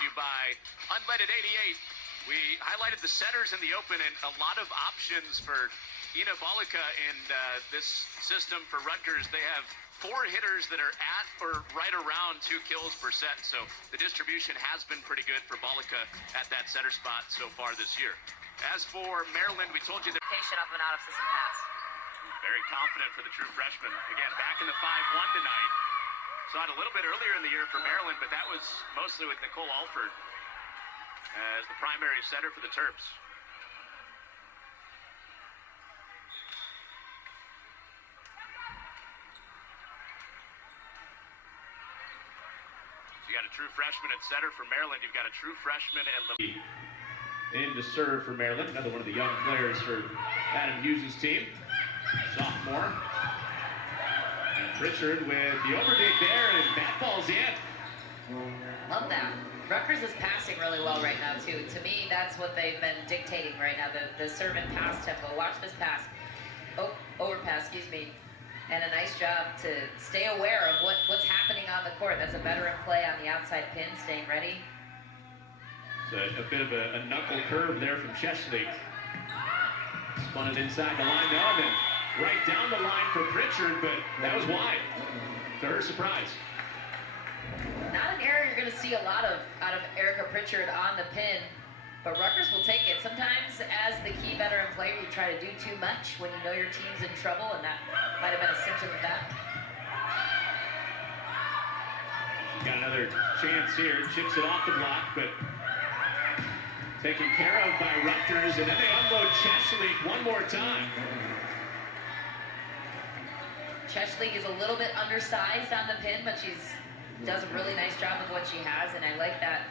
to you by Unleaded 88. We highlighted the setters in the open and a lot of options for Yana Beka in this system for Rutgers. They have 4 hitters that are at or right around 2 kills per set, so the distribution has been pretty good for Beka at that setter spot so far this year. As for Maryland, we told you they're patient off of an out-of-system pass. Very confident for the true freshman. Again, back in the 5-1 tonight. Saw it a little bit earlier in the year for Maryland, but that was mostly with Nicole Alford as the primary setter for the Terps. You got a true freshman at setter for Maryland. You've got a true freshman and in to serve for Maryland. Another one of the young players for Adam Hughes' team. Sophomore. And Pritchard with the overdig there, and that ball's in. Love that. Rutgers is passing really well right now, too. To me, that's what they've been dictating right now, the serve and pass tempo. Watch this pass. Oh, overpass, excuse me. And a nice job to stay aware of what's happening on the court. That's a veteran play on the outside pin, staying ready. So a bit of a knuckle curve there from Cieslik. Spun it inside the line now, then right down the line for Pritchard, but that was wide, to her surprise. Not an area you're going to see a lot of out of Erica Pritchard on the pin, but Rutgers will take it. Sometimes as the key veteran player, you try to do too much when you know your team's in trouble, and that might have been a symptom of that. She's got another chance here, chips it off the block, but taken care of by Rutgers, and then they unload Cieslik one more time. Cieslik is a little bit undersized on the pin, but she does a really nice job of what she has, and I like that.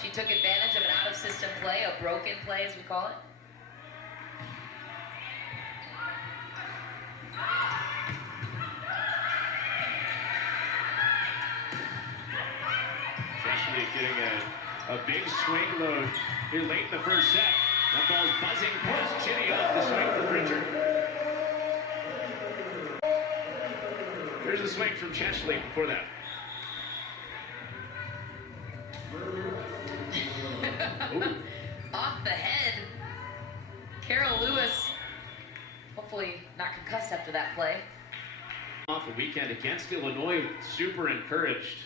She took advantage of an out-of-system play, a broken play as we call it. Cieslik getting a big swing load here late in the first set. That ball's buzzing past Chitty off the swing for Pritchard. Here's the swing from Cieslik before that. Off the head. Carol Lewis, hopefully not concussed after that play. Off the weekend against Illinois, super encouraged.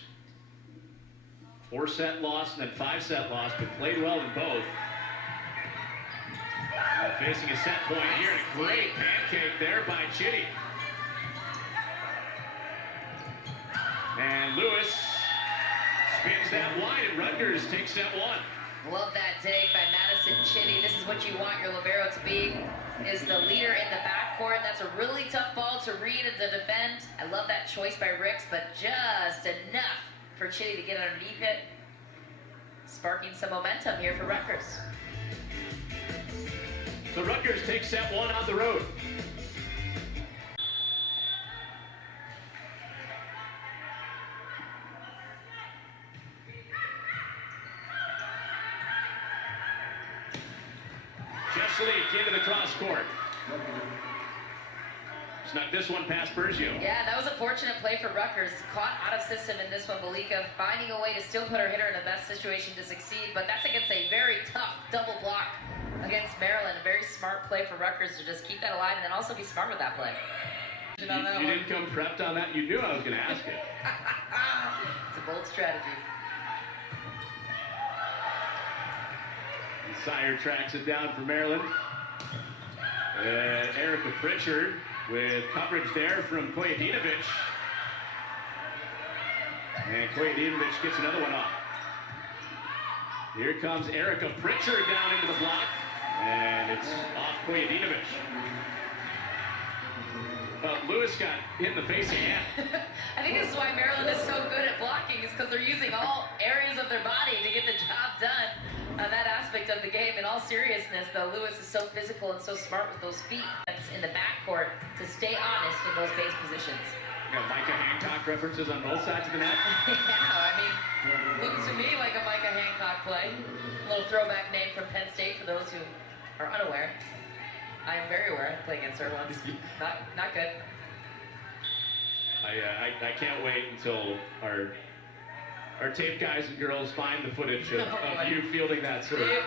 4-set loss and then 5-set loss, but played well in both. Facing a set point here, and a great pancake there by Chitty. And Lewis spins that wide, and Rutgers takes set 1. Love that dig by Madison Chitty. This is what you want your libero to be, is the leader in the backcourt. That's a really tough ball to read and to defend. I love that choice by Ricks, but just enough for Chitty to get underneath it. Sparking some momentum here for Rutgers. So Rutgers takes set 1 on the road. Cieslik into the cross court. Snuck this one past Bergio. Yeah, that was a fortunate play for Rutgers. Caught out of system in this one. Beka finding a way to still put her hitter in the best situation to succeed, but that's against a very tough double block against Maryland. A very smart play for Rutgers to just keep that alive and then also be smart with that play. You didn't come prepped on that. You knew I was going to ask it. It's a bold strategy. And Sire tracks it down for Maryland. Erica Pritchard with coverage there from Kojadinovic. And Kojadinovic gets another one off. Here comes Erica Pritchard down into the block. And it's off Kojadinovic. Lewis got hit in the face again. I think this is why Maryland is so good at blocking, is because they're using all areas of their body to get the job done on that aspect of the game. In all seriousness, though, Lewis is so physical and so smart with those feet in the backcourt to stay honest in those base positions. You got Micah Hancock references on both sides of the net? Yeah, I mean, looks to me like a Micah Hancock play. A little throwback name from Penn State for those who are unaware. I am very aware. I played against her once. Not good. I can't wait until our Our tape guys and girls find the footage of you fielding that serve.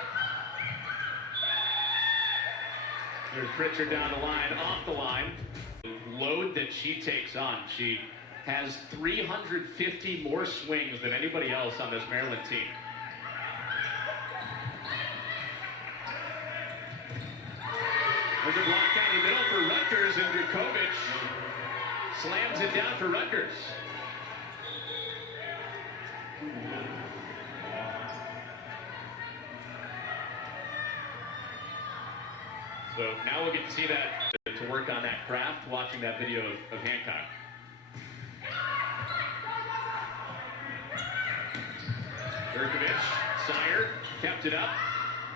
There's Pritchard down the line, off the line. The load that she takes on, she has 350 more swings than anybody else on this Maryland team. There's a block down the middle for Rutgers, and Dracovic slams it down for Rutgers. So now we'll get to see that, to work on that craft, watching that video of Hancock. Dracovic, Sire, kept it up.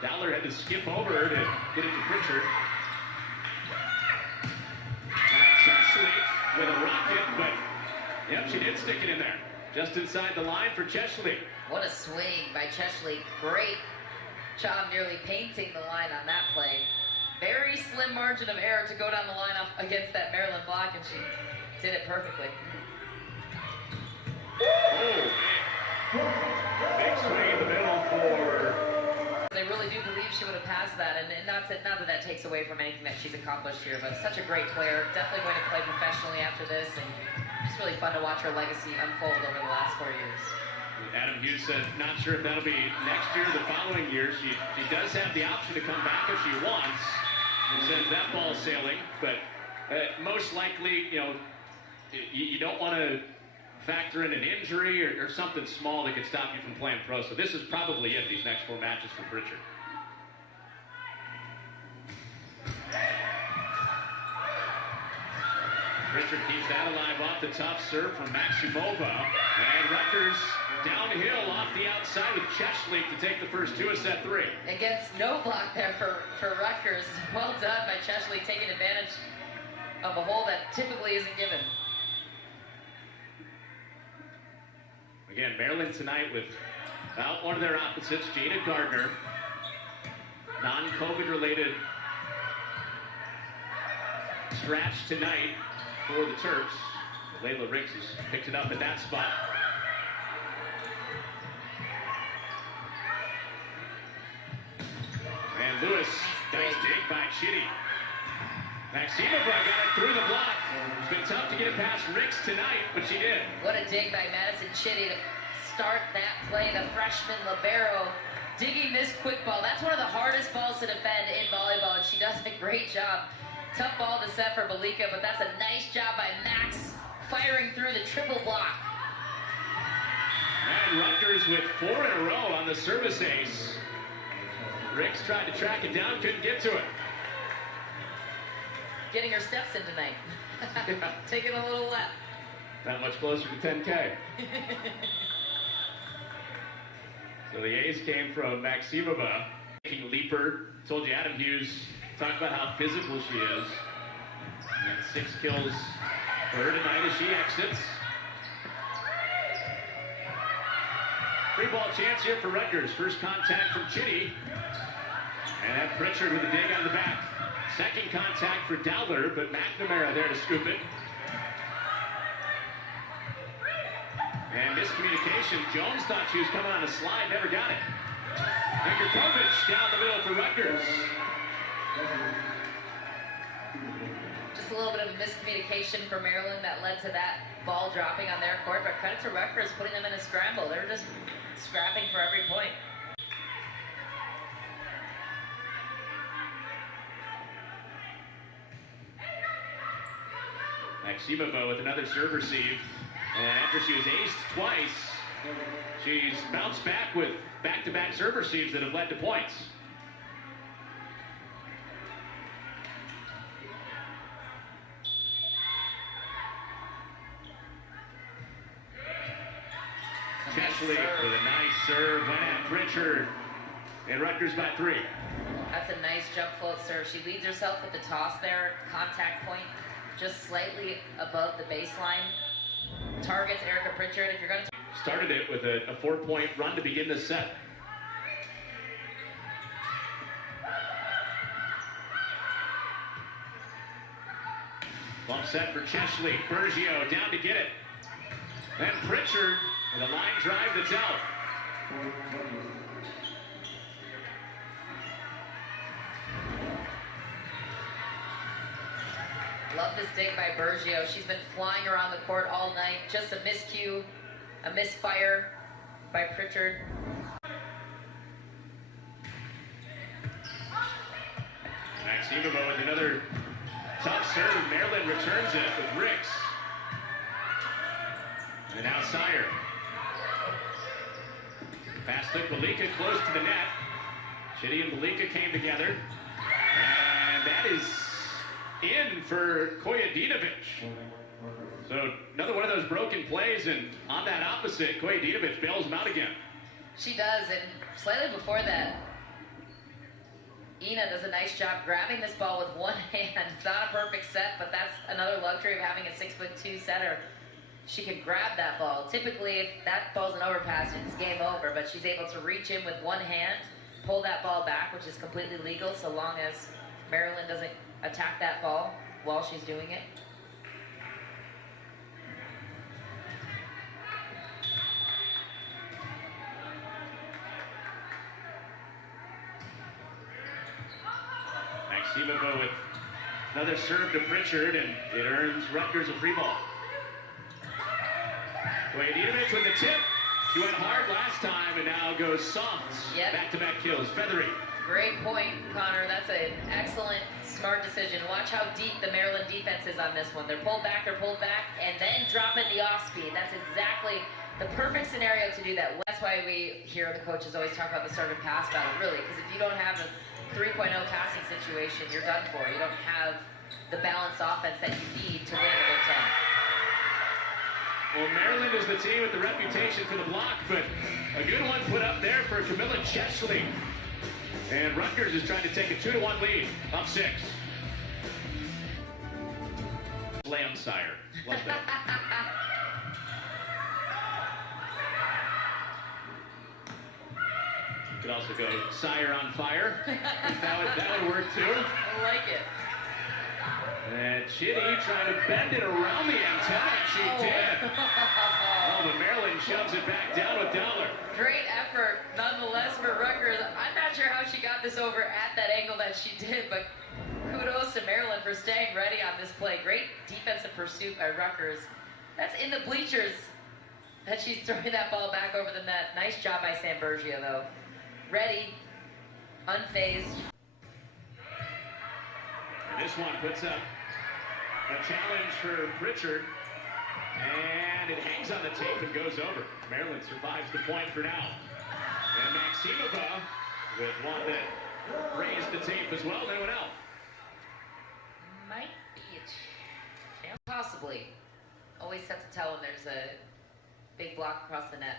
Dowler had to skip over to get it to Pritchard. Cieslik with a rocket, but yep, she did stick it in there. Just inside the line for Cieslik. What a swing by Cieslik. Great job nearly painting the line on that play. Very slim margin of error to go down the line off against that Maryland block, and she did it perfectly. Oh, big swing in the middle for... They really do believe she would have passed that, and not that that takes away from anything that she's accomplished here, but such a great player. Definitely going to play professionally after this, and just really fun to watch her legacy unfold over the last 4 years. Adam Hughes said, not sure if that'll be next year or the following year. She does have the option to come back if she wants and sends that ball sailing, but most likely, you know, you don't want to factor in an injury or something small that could stop you from playing pro. So this is probably it, these next 4 matches for Pritchard. Pritchard keeps that alive off the tough serve from Maksimova. And Rutgers downhill off the outside with Cieslik to take the first 2 of set 3. Against no block there for Rutgers. Well done by Cieslik, taking advantage of a hole that typically isn't given. Again, Maryland tonight without one of their opposites, Jada Gardner. Non-COVID related scratch tonight for the Terps. Layla Riggs has picked it up at that spot. And Lewis, nice dig by Chitty. Maksimova got it through the block. It's been tough to get it past Riggs tonight, but she did. What a dig by Madison Chitty to start that play. The freshman libero digging this quick ball. That's one of the hardest balls to defend in volleyball, and she does a great job. Tough ball to set for Beka, but that's a nice job by Max, firing through the triple block. And Rutgers with 4 in a row on the service ace. Riggs tried to track it down, couldn't get to it. Getting her steps in tonight. Taking a little lap. Not much closer to 10K. So the ace came from Maksimova. Making leaper. Told you Adam Hughes talked about how physical she is. And 6 kills for her tonight as she exits. Free ball chance here for Rutgers. First contact from Chitty. And that Pritchard with a dig on the back. Second contact for Dowler, but McNamara there to scoop it. And miscommunication. Jones thought she was coming on a slide, never got it. And Dracovic down the middle for Rutgers. Just a little bit of a miscommunication for Maryland that led to that ball dropping on their court, but credit to Rutgers putting them in a scramble. They were just scrapping for every point. Maksimova with another serve receive. And after she was aced twice, she's bounced back with back-to-back serve receives that have led to points. Cieslik with a nice serve, went at Pritchard, and Rutgers by 3. That's a nice jump float serve. She leads herself with the toss there, contact point just slightly above the baseline. Targets Erica Pritchard. If you're going to started it with a 4-point run to begin the set. Bump set for Cieslik. Bergio down to get it. And Pritchard And a line drive that's out. Love this dig by Bergio. She's been flying around the court all night. Just a miscue, a misfire by Pritchard. Maksimova with another tough serve. Maryland returns it with Ricks. And now Sire. Pass took Beka close to the net. Chitty and Beka came together. And that is in for Kojadinovic. So another one of those broken plays, and on that opposite, Kojadinovic bails him out again. She does, and slightly before that, Yana does a nice job grabbing this ball with one hand. It's not a perfect set, but that's another luxury of having a 6'2" setter. She can grab that ball. Typically, if that ball's an overpass, it's game over, but she's able to reach in with one hand, pull that ball back, which is completely legal so long as Maryland doesn't attack that ball while she's doing it. Maksimova with another serve to Pritchard, and it earns Rutgers a free ball. Kojadinovic with the tip. She went hard last time and now goes soft. Yep. Back-to-back kills. Feathery. Great point, Connor. That's an excellent, smart decision. Watch how deep the Maryland defense is on this one. They're pulled back, and then drop in the off-speed. That's exactly the perfect scenario to do that. That's why we hear the coaches always talk about the serve and pass battle, really, because if you don't have a 3.0 passing situation, you're done for. You don't have the balanced offense that you need to win the Big Ten. Well, Maryland is the team with the reputation for the block, but a good one put up there for Kamila Cieslik. And Rutgers is trying to take a 2-1 lead, up 6. Slam Sire. Love that. You could also go Sire on fire. that would work too. I like it. And Chitty trying to bend it around the antenna. She did. Oh, but Maryland shoves it back down with Dollar. Great effort, nonetheless, for Rutgers. I'm not sure how she got this over at that angle that she did, but kudos to Maryland for staying ready on this play. Great defensive pursuit by Rutgers. That's in the bleachers that she's throwing that ball back over the net. Nice job by Sam Bergio, though. Ready, unfazed. And this one puts up a challenge for Pritchard, and it hangs on the tape and goes over. Maryland survives the point for now. And Maksimova with one that raised the tape as well. Anyone else? Might be a chance. Possibly. Always tough to tell when there's a big block across the net.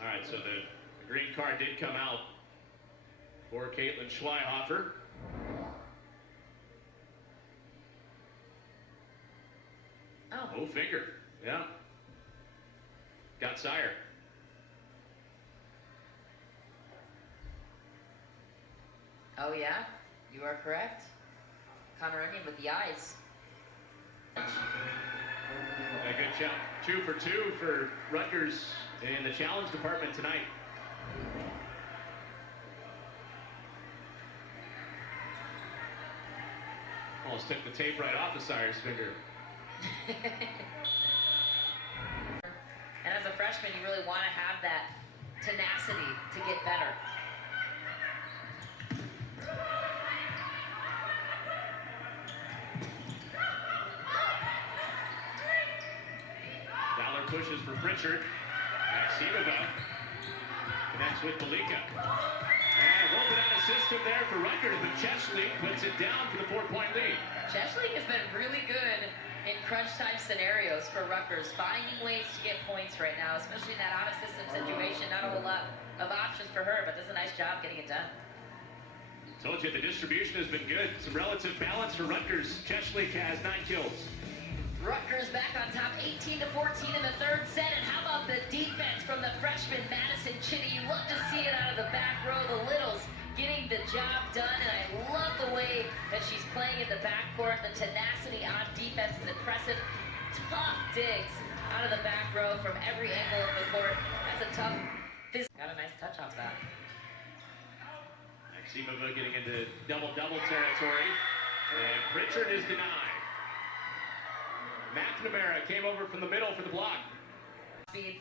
All right, so the green card did come out for Caitlin Schweihofer. Oh, finger. Yeah. Got Sire. Oh, yeah? You are correct. Connor Onion with the eyes. A good job. 2 for 2 for Rutgers in the challenge department tonight. Almost took the tape right off of Sire's finger. And as a freshman, you really want to have that tenacity to get better. Dollar pushes for Pritchard. Maksimova connects with Beka. And a little bit out of system there for Rutgers, but Cieslik puts it down for the 4-point lead. Cieslik has been really good in crunch time scenarios for Rutgers, finding ways to get points right now, especially in that out-of-system situation. Not a whole lot of options for her, but does a nice job getting it done. Told you the distribution has been good. Some relative balance for Rutgers. Cieslik has 9 kills. Rutgers back on top, 18-14 in the third set. And how about the defense from the freshman Madison Chitty? You love to see it out of the back row. The Littles getting the job done, and I love the way that she's playing in the backcourt. The tenacity on defense is impressive. Tough digs out of the back row from every angle of the court. That's a tough physical. Got a nice touch off that. Maksimova getting into double-double territory. And Pritchard is denied. McNamara came over from the middle for the block. Speed.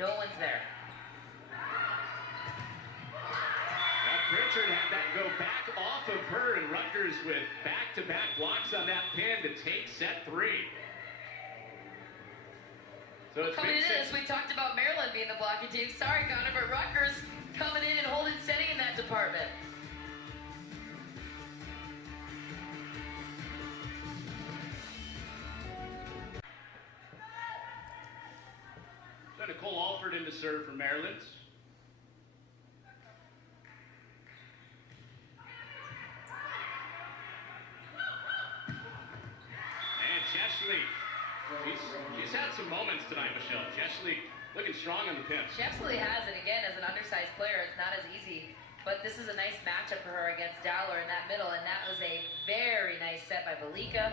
No one's there. Now Pritchard had that go back off of her, and Rutgers with back-to-back blocks on that pin to take set 3. So it's coming into this, we talked about Maryland being the blocking team. Sorry, Connor, but Rutgers coming in and holding steady in that department. So Nicole Alford in to serve for Maryland. And Cieslik. She's had some moments tonight, Michelle. Cieslik looking strong on the pin. She absolutely has, and again, as an undersized player, it's not as easy. But this is a nice matchup for her against Dowler in that middle, and that was a very nice set by Beka.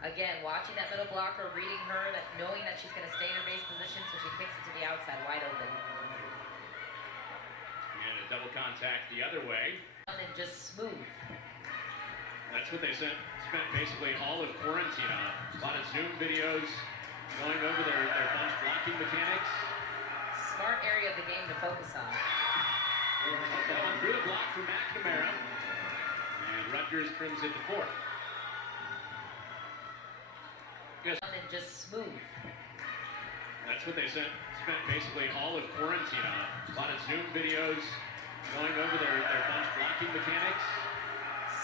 Again, watching that middle blocker, reading her, that knowing that she's going to stay in her base position, so she kicks it to the outside, wide open. And a double contact the other way. And just smooth. That's what they spent basically all of quarantine on. A lot of Zoom videos going over their bunch blocking mechanics. Smart area of the game to focus on. That one through the block for McNamara. And Rutgers trims it to 4. Yes. And just smooth. That's what they spent basically all of quarantine on. A lot of Zoom videos going over their bunch blocking mechanics.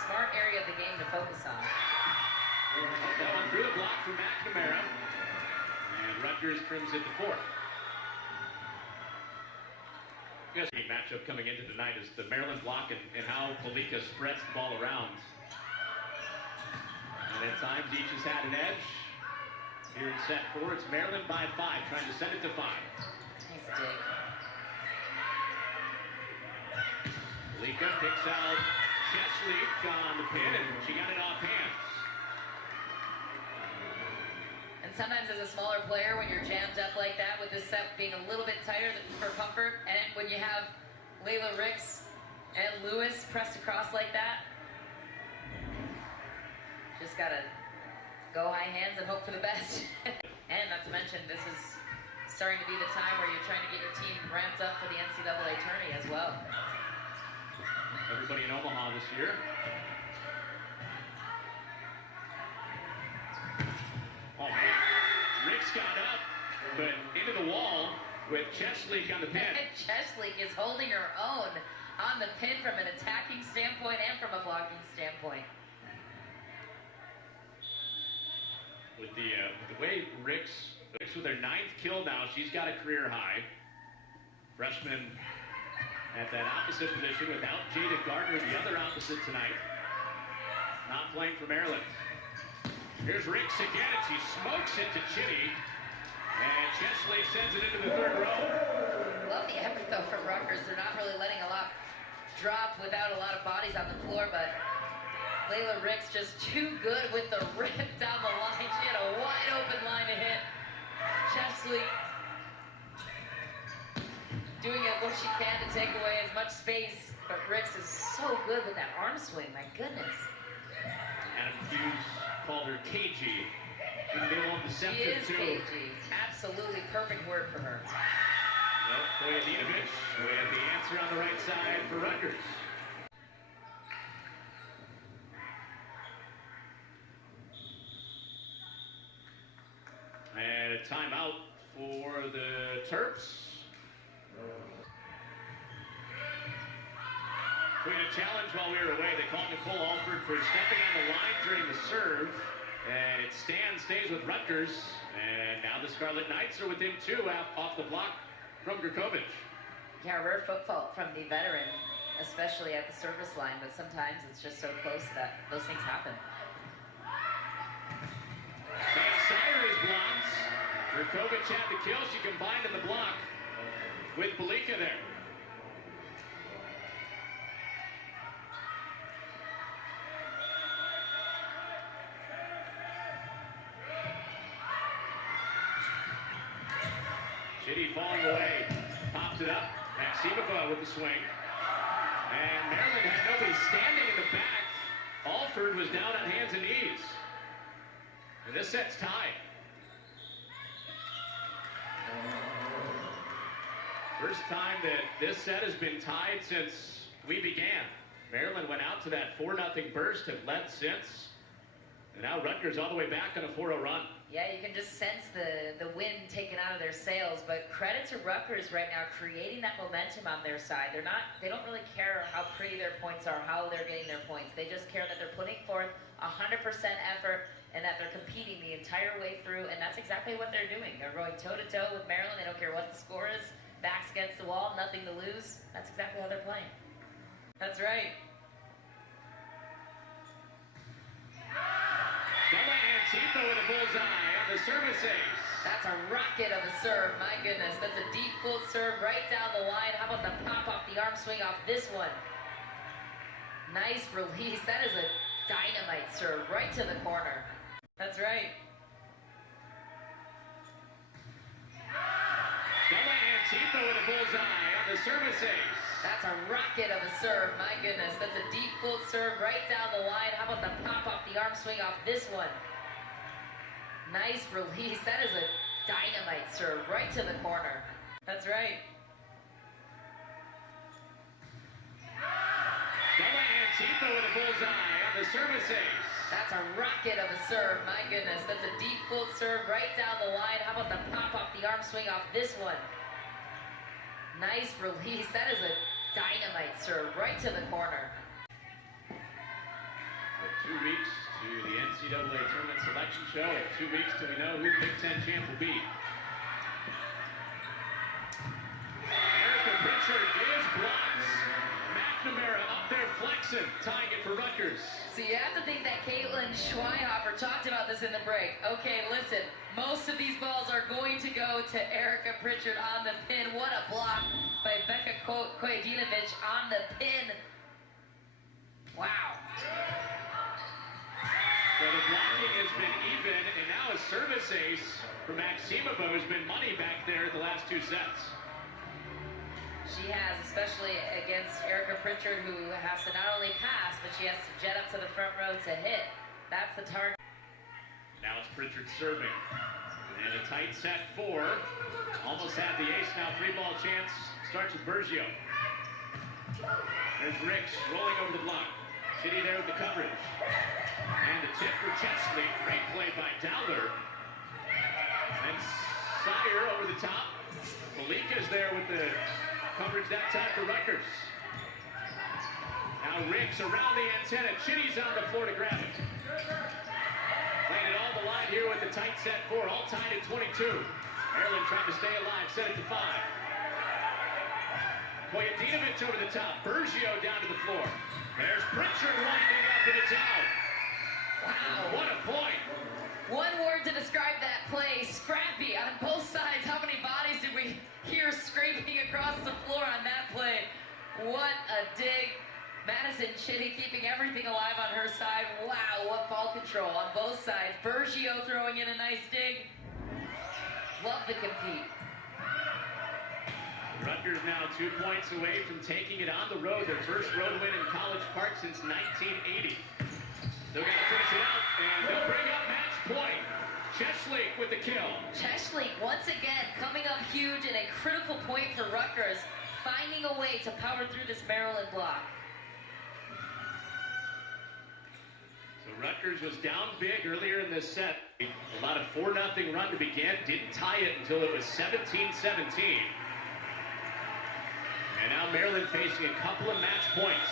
Smart area of the game to focus on. That one through the block for McNamara. And Rutgers trims it to 4. Yes, the matchup coming into tonight is the Maryland block and how Beka spreads the ball around. And at times each has had an edge. Here in set 4, it's Maryland by 5, trying to send it to 5. Nice dig. Beka picks out Cieslik on the pin, and she got it off hands. And sometimes as a smaller player, when you're jammed up like that, with this set being a little bit tighter for comfort, and when you have Layla Ricks and Lewis pressed across like that, just gotta go high hands and hope for the best. And not to mention, this is starting to be the time where you're trying to get your team ramped up for the NCAA tourney as well. Everybody in Omaha this year. Oh man, Ricks got up, but into the wall with Cieslik on the pin. Cieslik is holding her own on the pin from an attacking standpoint and from a blocking standpoint. With the way Ricks with her 9th kill now, she's got a career high. Freshman at that opposite position without Jada Gardner, the other opposite tonight. Not playing for Maryland. Here's Ricks again, and she smokes it to Chitty. And Cieslik sends it into the 3rd row. Love the effort, though, from Rutgers. They're not really letting a lot drop without a lot of bodies on the floor, but Layla Ricks just too good with the rip down the line. She had a wide open line to hit. Cieslik doing what she can to take away as much space, but Ricks is so good with that arm swing, my goodness. Adam Hughes called her cagey. She is cagey. Absolutely perfect word for her. Well, Kojadinovic with the answer on the right side for Rutgers. And a timeout for the Terps. We had a challenge while we were away. They called Nicole Alford for stepping on the line during the serve. And it stays with Rutgers. And now the Scarlet Knights are within 2 off the block from Grakovic. Yeah, rare foot fault from the veteran, especially at the service line, but sometimes it's just so close that those things happen. Sam Sire is blocked. Grakovic had the kill. She combined in the block with Beka there. Shitty falling away. Pops it up. Maksimova with the swing. And Maryland had nobody standing in the back. Alford was down on hands and knees. And this set's tied. First time that this set has been tied since we began. Maryland went out to that 4-0 burst, have led since. And now Rutgers all the way back on a 4-0 run. Yeah, you can just sense the wind taken out of their sails, but credit to Rutgers right now creating that momentum on their side. They don't really care how pretty their points are, how they're getting their points. They just care that they're putting forth 100% effort and that they're competing the entire way through, and that's exactly what they're doing. They're going toe-to-toe with Maryland. They don't care what the score is. Backs against the wall, nothing to lose. That's exactly how they're playing. That's right. Antifa with a bullseye on the service ace. That's a rocket of a serve. My goodness, that's a deep full serve right down the line. How about the pop off the arm swing off this one? Nice release. That is a dynamite serve right to the corner. That's right. Antifa with a bullseye on the service ace. That's a rocket of a serve. My goodness, that's a deep full serve right down the line. How about the pop off the arm swing off this one? Nice release. That is a dynamite serve right to the corner. That's right. Antifa with a bullseye on the service ace. That's a rocket of a serve. My goodness, that's a deep full serve right down the line. How about the pop off the arm swing off this one? Nice release. That is a dynamite serve right to the corner. 2 weeks to the NCAA Tournament Selection Show. 2 weeks till we know who the Big Ten champ will be. Erica Pritchard is blocked. McNamara up there flexing, tying it for Rutgers. So you have to think that Caitlin Schweihofer talked about this in the break. Okay, listen, most of these balls are going to go to Erica Pritchard on the pin. What a block by Beka Kojadinovic on the pin. Wow. So the blocking has been even, and now a service ace for Maksimova has been money back there the last 2 sets. She has, especially against Erica Pritchard, who has to not only pass, but she has to jet up to the front row to hit. That's the target. Now it's Pritchard serving. And a tight set 4. Almost had the ace, now 3-ball chance. Starts with Bergio. There's Ricks rolling over the block. City there with the coverage. And the tip for Cieslik. Great play by Dowler. And Sire over the top. Malika's there with the coverage that time for Rutgers. Now Ricks around the antenna. Chitty's on the floor to grab it. Playing it all the line here with the tight set 4. All tied at 22. Maryland trying to stay alive. Set it to 5. Kojadinovic over the top. Bergio down to the floor. There's Pritchard winding up, and it's out. Wow, what a point. One word to describe that play, scrappy on both sides. How many bodies did we hear scraping across the floor on that play? What a dig. Madison Chitty keeping everything alive on her side. Wow, what ball control on both sides. Bergio throwing in a nice dig. Love to compete. Rutgers now 2 points away from taking it on the road. Their first road win in College Park since 1980. Still got to finish it out, and they'll bring up match point. Cieslik with the kill. Cieslik once again coming up huge and a critical point for Rutgers, finding a way to power through this Maryland block. So Rutgers was down big earlier in this set. About a 4-0 run to begin. Didn't tie it until it was 17-17. And now Maryland facing a couple of match points.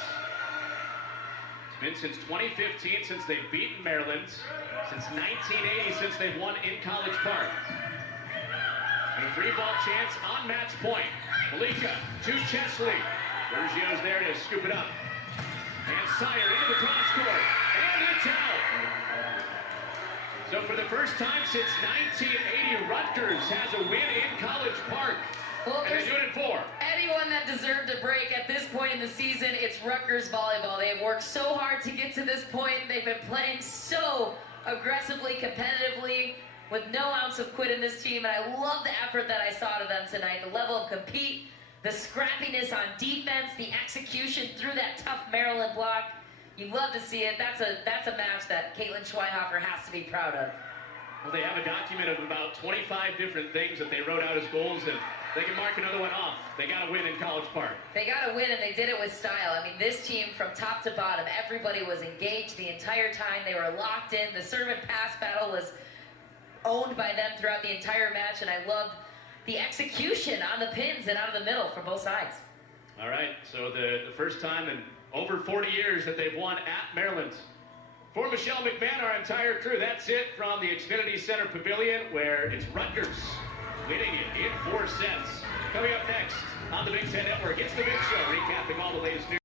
It's been since 2015 since they've beaten Maryland. Since 1980 since they've won in College Park. And a 3-ball chance on match point. Malika to Cieslik. Bergio's there to scoop it up. And Sire into the cross court. And it's out. So for the first time since 1980, Rutgers has a win in College Park. Well, and they do it in 4. Anyone that deserved a break at this point in the season, it's Rutgers volleyball. They have worked so hard to get to this point. They've been playing so aggressively, competitively. with no ounce of quit in this team, and I love the effort that I saw to them tonight. The level of compete, the scrappiness on defense, the execution through that tough Maryland block. You love to see it. That's a match that Caitlin Schweihofer has to be proud of. Well, they have a document of about 25 different things that they wrote out as goals, and they can mark another one off. They got to win in College Park. They got to win, and they did it with style. I mean, this team from top to bottom, everybody was engaged the entire time. They were locked in. The serve and pass battle was owned by them throughout the entire match, and I loved the execution on the pins and out of the middle from both sides. All right, so the first time in over 40 years that they've won at Maryland. For Michelle McMahon, our entire crew, that's it from the Xfinity Center Pavilion, where it's Rutgers winning it in 4 sets. Coming up next on the Big Ten Network, it's the Big Show, recapping all the latest news.